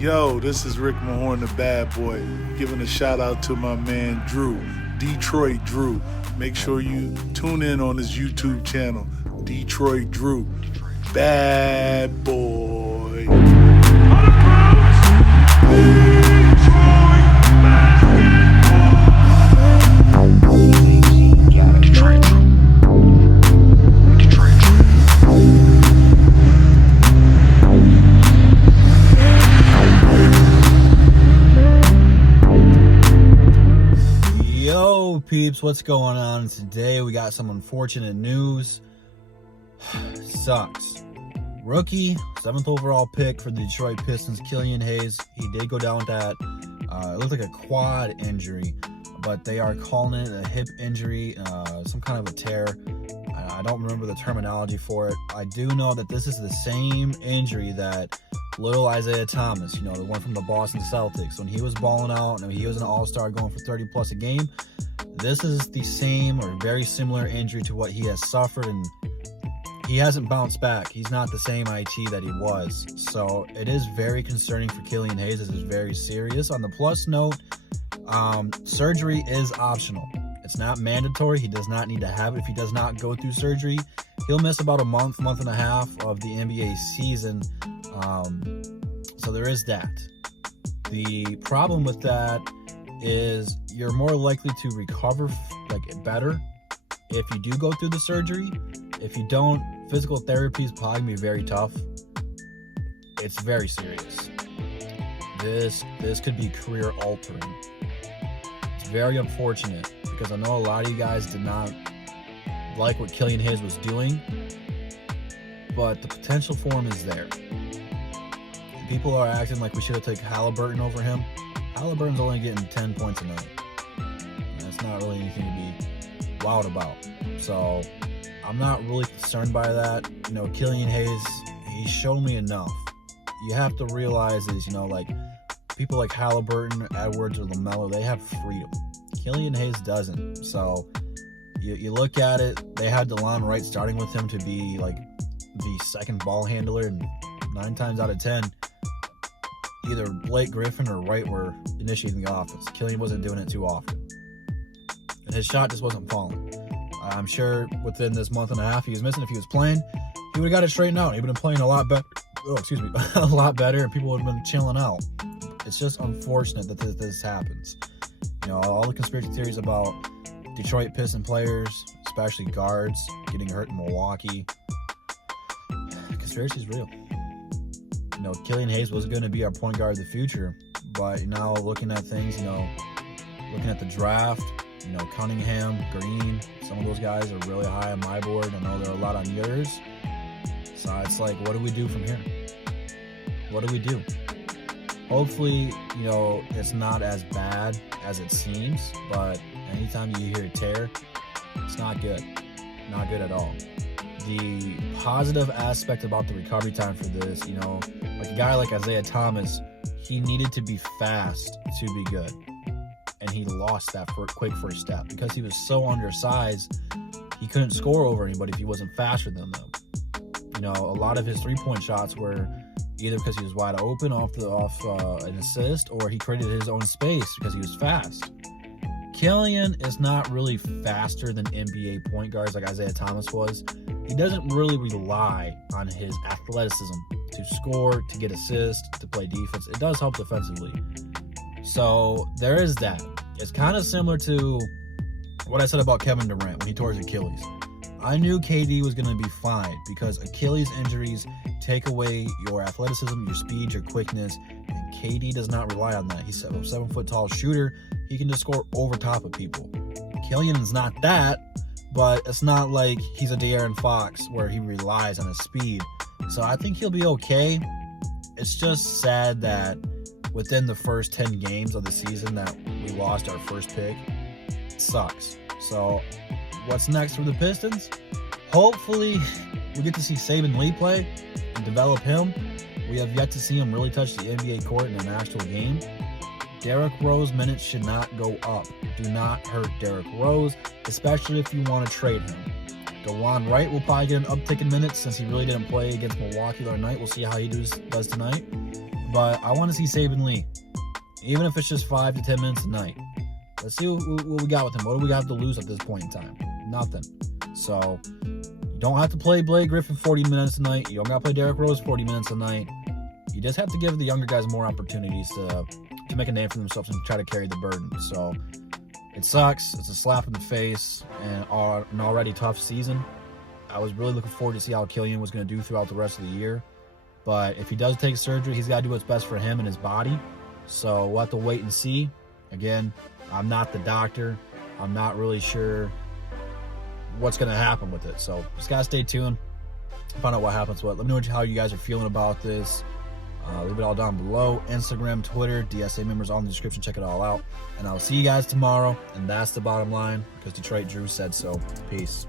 Yo, this is Rick Mahorn, the bad boy, giving a shout out to my man Drew, Detroit Drew. Make sure you tune in on his YouTube channel, Detroit Drew. Bad boy. Yo, peeps, what's going on? Today we got some unfortunate news. Sucks. Rookie, 7th overall pick for the Detroit Pistons, Killian Hayes. He did go down with that. It looked like a quad injury, but they are calling it a hip injury, some kind of a tear. I don't remember the terminology for it. I do know that this is the same injury that little Isaiah Thomas, the one from the Boston Celtics, when he was balling out and he was an all-star going for 30 plus a game. This is the same or very similar injury to what he has suffered, and he hasn't bounced back. He's not the same IT that he was. So it is very concerning for Killian Hayes. This is very serious. On the plus note, surgery is optional. It's not mandatory. He does not need to have it. If he does not go through surgery, he'll miss about a month and a half of the NBA season. So there is that. The problem with that is you're more likely to recover better if you do go through the surgery. If you don't, physical therapy is probably going to be very tough. It's very serious. This could be career altering. It's very unfortunate because I know a lot of you guys did not like what Killian Hayes was doing, but the potential for him is there. People are acting like we should have taken Halliburton over him. Halliburton's only getting 10 points a night. That's not really anything to be wild about. So I'm not really concerned by that. Killian Hayes, he showed me enough. You have to realize is, people like Halliburton, Edwards, or LaMelo, they have freedom. Killian Hayes doesn't. So you look at it, they had DeLon Wright starting with him to be the second ball handler, and 9 times out of 10, either Blake Griffin or Wright were initiating the offense. Killian wasn't doing it too often. And his shot just wasn't falling. I'm sure within this month and a half he was missing, if he was playing, he would have got it straightened out. He would have been playing a lot better. A lot better, and people would have been chilling out. It's just unfortunate that this happens. All the conspiracy theories about Detroit Pistons players, especially guards, getting hurt in Milwaukee. Conspiracy is real. Killian Hayes was going to be our point guard of the future, but now looking at things, looking at the draft, Cunningham, Green, some of those guys are really high on my board. I know they're a lot on yours. So it's like, what do we do from here? What do we do? Hopefully, it's not as bad as it seems, but anytime you hear a tear, it's not good. Not good at all. The positive aspect about the recovery time for this, like a guy like Isaiah Thomas, he needed to be fast to be good. And he lost that quick first step because he was so undersized, he couldn't score over anybody if he wasn't faster than them. A lot of his three-point shots were either because he was wide open off an assist, or he created his own space because he was fast. Killian is not really faster than NBA point guards like Isaiah Thomas was. He doesn't really rely on his athleticism to score, to get assists, to play defense. It does help defensively. So there is that. It's kind of similar to what I said about Kevin Durant when he tore his Achilles. I knew KD was going to be fine because Achilles injuries take away your athleticism, your speed, your quickness, and KD does not rely on that. He's a 7-foot tall shooter. He can just score over top of people. Killian's not that, but it's not like he's a De'Aaron Fox where he relies on his speed. So I think he'll be okay. It's just sad that within the first 10 games of the season that we lost our first pick. It sucks. So what's next for the Pistons? Hopefully we get to see Saben Lee play and develop him. We have yet to see him really touch the NBA court in an actual game. Derrick Rose minutes should not go up. Do not hurt Derrick Rose, especially if you want to trade him. DeLon Wright will probably get an uptick in minutes since he really didn't play against Milwaukee the other night. We'll see how he does tonight. but I want to see Saban Lee, even if it's just 5 to 10 minutes a night. Let's see what we got with him. What do we got to lose at this point in time? Nothing. So you don't have to play Blake Griffin 40 minutes a night. You don't got to play Derrick Rose 40 minutes a night. You just have to give the younger guys more opportunities to make a name for themselves and try to carry the burden. So it sucks. It's a slap in the face and an already tough season. I was really looking forward to see how Killian was going to do throughout the rest of the year. But if he does take surgery, he's got to do what's best for him and his body. So we'll have to wait and see. Again, I'm not the doctor. I'm not really sure what's going to happen with it. So just got to stay tuned. Find out what happens. Let me know how you guys are feeling about this. Leave it all down below. Instagram, Twitter, DSA members all in the description. Check it all out. And I'll see you guys tomorrow. And that's the bottom line because Detroit Drew said so. Peace.